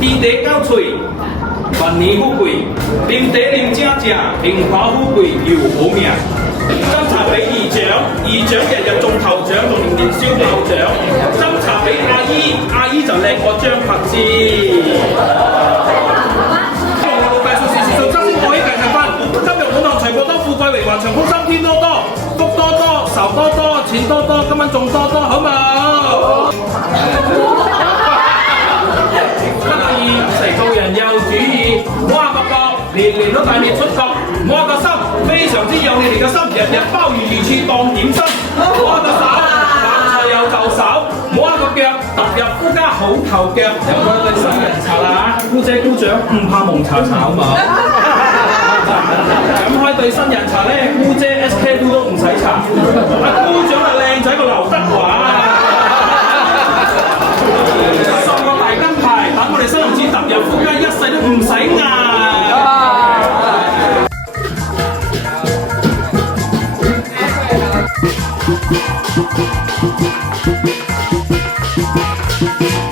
地地交脆，萬年富貴，念地念家家，榮華富貴要好命。斟茶俾姨丈，姨丈日日中頭獎，仲年年燒炮仗。斟茶俾阿姨，阿姨就靚過張柏芝。老闆說時時做真先可以近近分，今日滿堂財寶多，富貴榮華長空心，天多多，福多多，仇多多，錢多多，今晚仲多多，好冇？食到人有主意，摸個角，年年都帶你出國，摸個心，非常之有你哋嘅心，日日鮑魚魚翅當點心，摸個手，飯菜有就手，摸個腳，踏入夫家好頭腳，有冇對新人茶啦？姑姐姑丈唔怕蒙查查啊嘛！咁開對新人茶咧，姑姐 SK2 都唔使搽，阿姑